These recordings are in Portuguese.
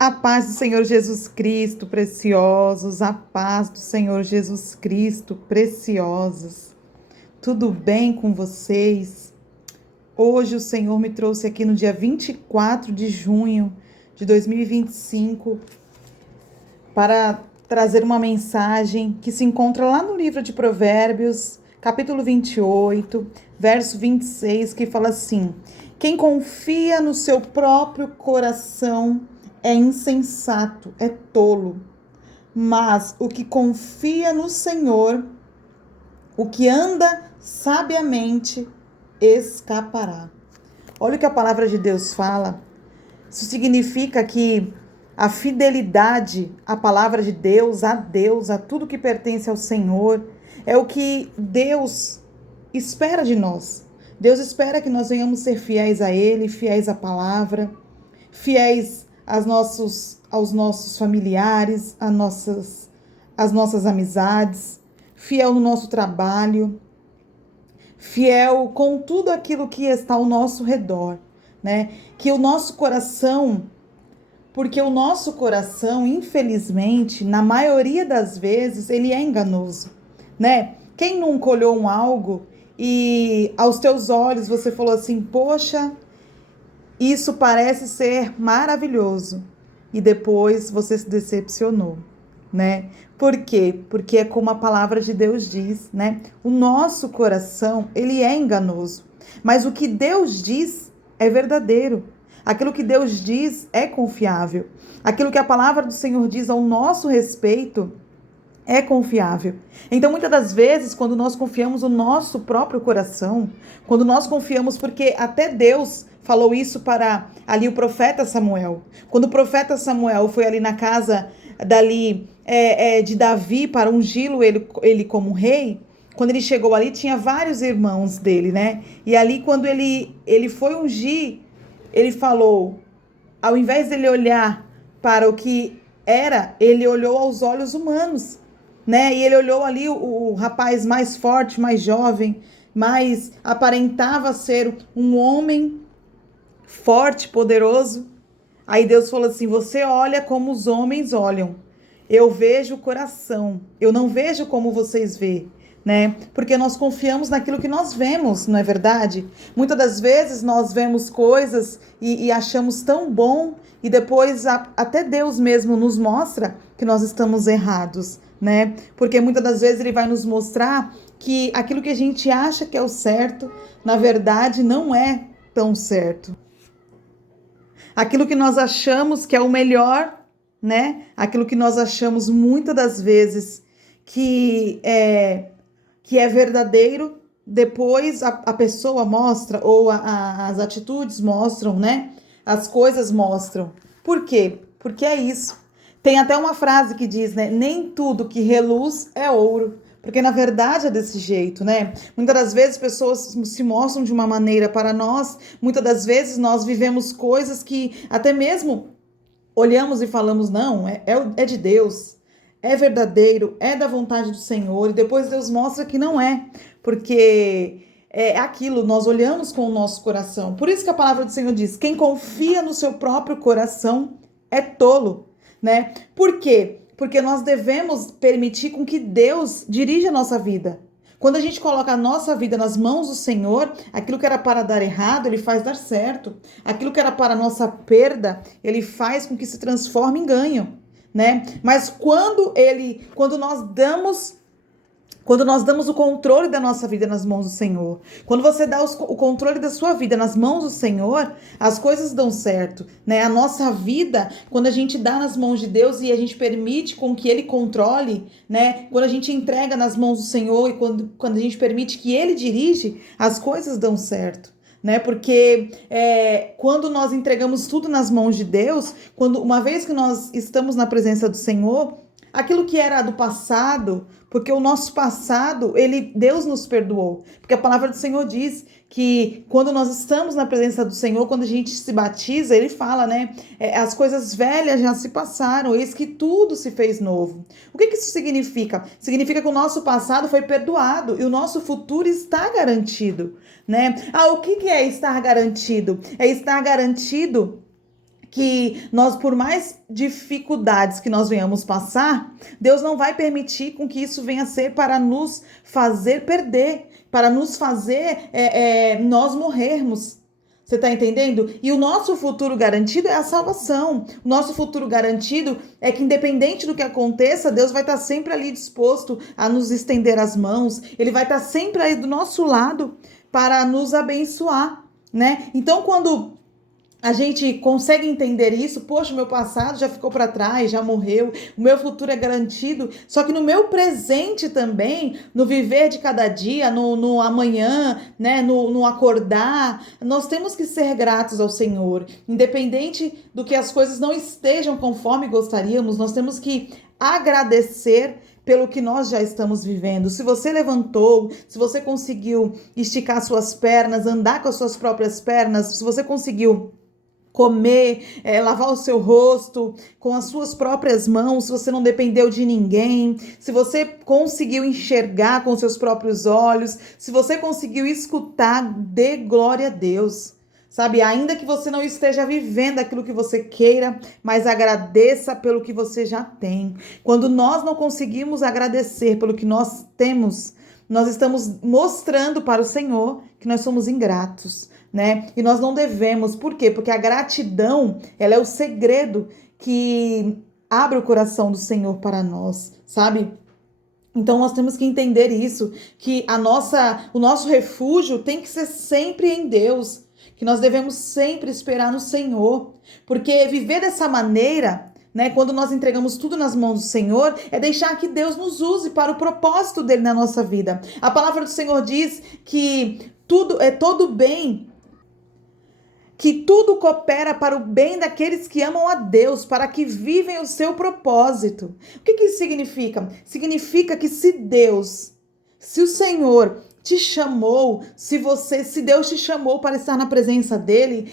A paz do Senhor Jesus Cristo, preciosos, a paz do Senhor Jesus Cristo, preciosos. Tudo bem com vocês? Hoje o Senhor me trouxe aqui no dia 24 de junho de 2025 para trazer uma mensagem que se encontra lá no livro de Provérbios, capítulo 28, verso 26, que fala assim: quem confia no seu próprio coração é insensato, é tolo, mas o que confia no Senhor, o que anda sabiamente, escapará. Olha o que a palavra de Deus fala. Isso significa que a fidelidade à palavra de Deus, a tudo que pertence ao Senhor, é o que Deus espera de nós. Deus espera que nós venhamos ser fiéis a Ele, fiéis à palavra, fiéis aos nossos familiares, às nossas amizades, fiel no nosso trabalho, fiel com tudo aquilo que está ao nosso redor, né? Que o nosso coração, porque o nosso coração, infelizmente, na maioria das vezes, ele é enganoso, né? Quem nunca olhou um algo e aos teus olhos você falou assim: poxa, isso parece ser maravilhoso. E depois você se decepcionou, né? Por quê? Porque é como a palavra de Deus diz, né? O nosso coração, ele é enganoso. Mas o que Deus diz é verdadeiro. Aquilo que Deus diz é confiável. Aquilo que a palavra do Senhor diz ao nosso respeito é confiável. Então, muitas das vezes, quando nós confiamos no nosso próprio coração, quando nós confiamos, porque até Deus falou isso para ali o profeta Samuel. Quando o profeta Samuel foi ali na casa de Davi para ungí-lo ele como rei, quando ele chegou ali, tinha vários irmãos dele, né? E ali, quando ele foi ungir, ele falou, ao invés dele olhar para o que era, ele olhou aos olhos humanos, né? E ele olhou ali o rapaz mais forte, mais jovem, mais aparentava ser um homem forte, poderoso. Aí Deus falou assim: você olha como os homens olham. Eu vejo o coração. Eu não vejo como vocês veem, né? Porque nós confiamos naquilo que nós vemos, não é verdade? Muitas das vezes nós vemos coisas e achamos tão bom e depois até Deus mesmo nos mostra que nós estamos errados, né? Porque muitas das vezes ele vai nos mostrar que aquilo que a gente acha que é o certo, na verdade não é tão certo. Aquilo que nós achamos que é o melhor, né? Aquilo que nós achamos muitas das vezes que é verdadeiro, depois a pessoa mostra, ou as atitudes mostram, né? As coisas mostram. Por quê? Porque é isso. Tem até uma frase que diz, né? Nem tudo que reluz é ouro. Porque na verdade é desse jeito, né? Muitas das vezes pessoas se mostram de uma maneira para nós, muitas das vezes nós vivemos coisas que até mesmo olhamos e falamos: não, é de Deus, é verdadeiro, é da vontade do Senhor, e depois Deus mostra que não é, porque é aquilo, nós olhamos com o nosso coração. Por isso que a palavra do Senhor diz: quem confia no seu próprio coração é tolo, né? Por quê? Porque nós devemos permitir com que Deus dirija a nossa vida. Quando a gente coloca a nossa vida nas mãos do Senhor, aquilo que era para dar errado, Ele faz dar certo. Aquilo que era para nossa perda, Ele faz com que se transforme em ganho, né? Mas quando nós damos o controle da nossa vida nas mãos do Senhor, quando você dá o controle da sua vida nas mãos do Senhor, as coisas dão certo, né? A nossa vida, quando a gente dá nas mãos de Deus e a gente permite com que Ele controle, né? Quando a gente entrega nas mãos do Senhor e quando a gente permite que Ele dirige, as coisas dão certo, né? Porque quando nós entregamos tudo nas mãos de Deus, uma vez que nós estamos na presença do Senhor, aquilo que era do passado, porque o nosso passado, Deus nos perdoou. Porque a palavra do Senhor diz que quando nós estamos na presença do Senhor, quando a gente se batiza, Ele fala, né? As coisas velhas já se passaram, eis que tudo se fez novo. O que isso significa? Significa que o nosso passado foi perdoado e o nosso futuro está garantido, né? O que é estar garantido? É estar garantido que nós, por mais dificuldades que nós venhamos passar, Deus não vai permitir com que isso venha a ser para nos fazer perder, para nos fazer nós morrermos. Você está entendendo? E o nosso futuro garantido é a salvação. O nosso futuro garantido é que, independente do que aconteça, Deus vai estar sempre ali disposto a nos estender as mãos. Ele vai estar sempre aí do nosso lado para nos abençoar, né? Então, quando a gente consegue entender isso, poxa, o meu passado já ficou para trás, já morreu, o meu futuro é garantido, só que no meu presente também, no viver de cada dia, no amanhã, né, no acordar, nós temos que ser gratos ao Senhor, independente do que as coisas não estejam conforme gostaríamos, nós temos que agradecer pelo que nós já estamos vivendo. Se você levantou, se você conseguiu esticar suas pernas, andar com as suas próprias pernas, se você conseguiu comer, lavar o seu rosto com as suas próprias mãos, se você não dependeu de ninguém, se você conseguiu enxergar com os seus próprios olhos, se você conseguiu escutar, dê glória a Deus. Sabe, ainda que você não esteja vivendo aquilo que você queira, mas agradeça pelo que você já tem. Quando nós não conseguimos agradecer pelo que nós temos, nós estamos mostrando para o Senhor que nós somos ingratos, né? E nós não devemos. Por quê? Porque a gratidão, ela é o segredo que abre o coração do Senhor para nós, sabe? Então nós temos que entender isso, que o nosso refúgio tem que ser sempre em Deus, que nós devemos sempre esperar no Senhor, porque viver dessa maneira, né, quando nós entregamos tudo nas mãos do Senhor, é deixar que Deus nos use para o propósito dele na nossa vida. A palavra do Senhor diz que todo bem, que tudo coopera para o bem daqueles que amam a Deus, para que vivem o seu propósito. O que isso significa? Significa que se o Senhor te chamou, se Deus te chamou para estar na presença dele,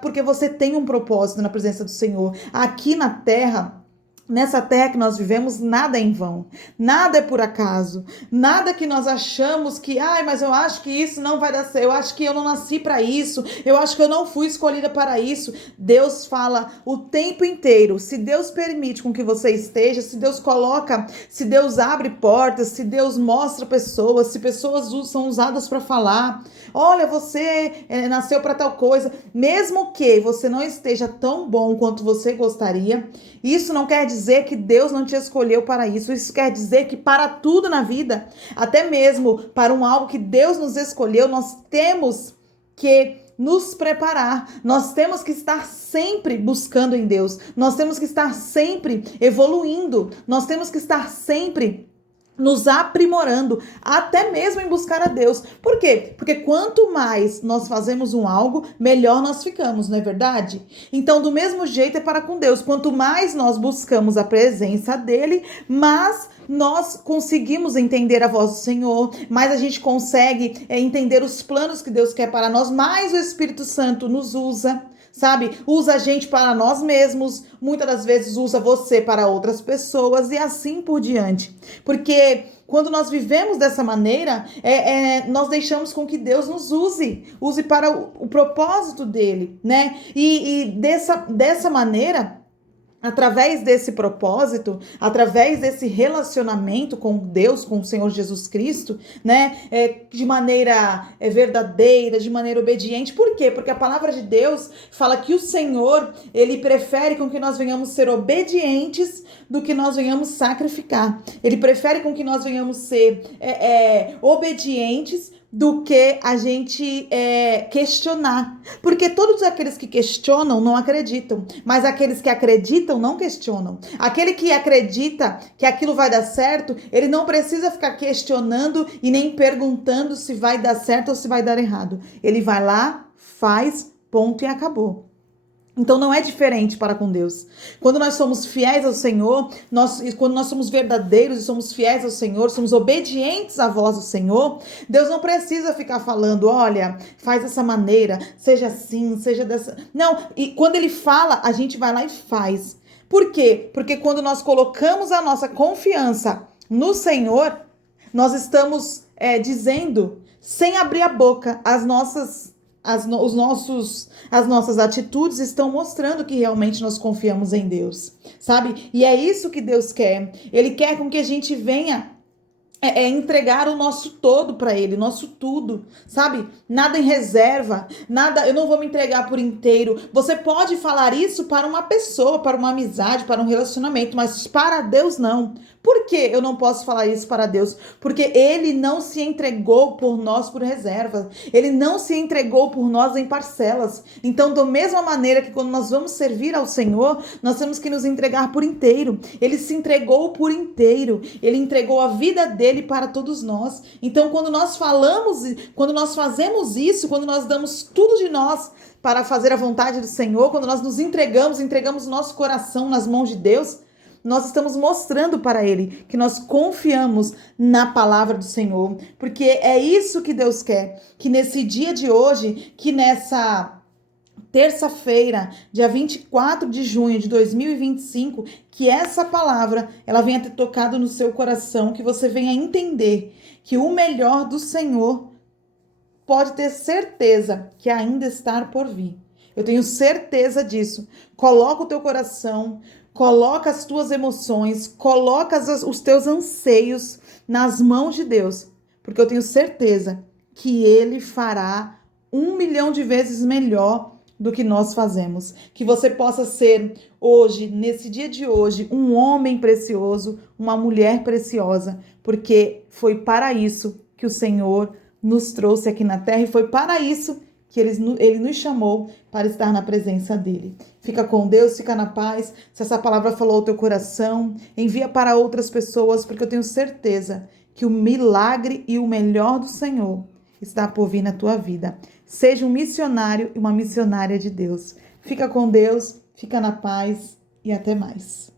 porque você tem um propósito na presença do Senhor. Aqui na terra, nessa terra que nós vivemos, nada é em vão, nada é por acaso, nada que nós achamos que, mas eu acho que isso não vai dar certo, eu acho que eu não nasci para isso, eu acho que eu não fui escolhida para isso. Deus fala o tempo inteiro. Se Deus permite com que você esteja, se Deus abre portas, se Deus mostra pessoas, se pessoas são usadas para falar, olha, você nasceu para tal coisa, mesmo que você não esteja tão bom quanto você gostaria, isso não quer dizer que Deus não te escolheu para isso. Isso quer dizer que para tudo na vida, até mesmo para algo que Deus nos escolheu, nós temos que nos preparar. Nós temos que estar sempre buscando em Deus. Nós temos que estar sempre evoluindo. Nós temos que estar sempre nos aprimorando, até mesmo em buscar a Deus. Por quê? Porque quanto mais nós fazemos algo, melhor nós ficamos, não é verdade? Então, do mesmo jeito é para com Deus. Quanto mais nós buscamos a presença dele, mais nós conseguimos entender a voz do Senhor, mais a gente consegue entender os planos que Deus quer para nós, mais o Espírito Santo nos usa, sabe? Usa a gente para nós mesmos, muitas das vezes usa você para outras pessoas e assim por diante. Porque quando nós vivemos dessa maneira, nós deixamos com que Deus nos use para o propósito dele, né? E dessa maneira, através desse propósito, através desse relacionamento com Deus, com o Senhor Jesus Cristo, né, de maneira verdadeira, de maneira obediente. Por quê? Porque a palavra de Deus fala que o Senhor, ele prefere com que nós venhamos ser obedientes do que nós venhamos sacrificar. Ele prefere com que nós venhamos ser obedientes do que a gente questionar. Porque todos aqueles que questionam não acreditam, mas aqueles que acreditam não questionam. Aquele que acredita que aquilo vai dar certo, ele não precisa ficar questionando e nem perguntando se vai dar certo ou se vai dar errado. Ele vai lá, faz, ponto e acabou. Então não é diferente para com Deus. Quando nós somos fiéis ao Senhor, quando nós somos verdadeiros e somos fiéis ao Senhor, somos obedientes à voz do Senhor, Deus não precisa ficar falando, olha, faz dessa maneira, seja assim, seja dessa... Não, e quando Ele fala, a gente vai lá e faz. Por quê? Porque quando nós colocamos a nossa confiança no Senhor, nós estamos dizendo, sem abrir a boca, as nossas as nossas atitudes estão mostrando que realmente nós confiamos em Deus, sabe? E é isso que Deus quer. Ele quer com que a gente venha entregar o nosso todo para Ele, nosso tudo, sabe? Nada em reserva, nada, eu não vou me entregar por inteiro. Você pode falar isso para uma pessoa, para uma amizade, para um relacionamento, mas para Deus não. Por que eu não posso falar isso para Deus? Porque Ele não se entregou por nós por reserva. Ele não se entregou por nós em parcelas. Então, da mesma maneira que quando nós vamos servir ao Senhor, nós temos que nos entregar por inteiro. Ele se entregou por inteiro. Ele entregou a vida dele para todos nós. Então, quando nós falamos, quando nós fazemos isso, quando nós damos tudo de nós para fazer a vontade do Senhor, quando nós nos entregamos nosso coração nas mãos de Deus, nós estamos mostrando para Ele que nós confiamos na palavra do Senhor, porque é isso que Deus quer, que nesse dia de hoje, que nessa terça-feira, dia 24 de junho de 2025, que essa palavra, ela venha ter tocado no seu coração, que você venha entender que o melhor do Senhor pode ter certeza que ainda está por vir. Eu tenho certeza disso. Coloca o teu coração, coloca as tuas emoções, coloca os teus anseios nas mãos de Deus, porque eu tenho certeza que Ele fará 1.000.000 de vezes melhor do que nós fazemos. Que você possa ser hoje, nesse dia de hoje, um homem precioso, uma mulher preciosa, porque foi para isso que o Senhor nos trouxe aqui na terra e foi para isso que ele nos chamou para estar na presença dele. Fica com Deus, fica na paz. Se essa palavra falou ao teu coração, envia para outras pessoas, porque eu tenho certeza que o milagre e o melhor do Senhor está por vir na tua vida. Seja um missionário e uma missionária de Deus. Fica com Deus, fica na paz e até mais.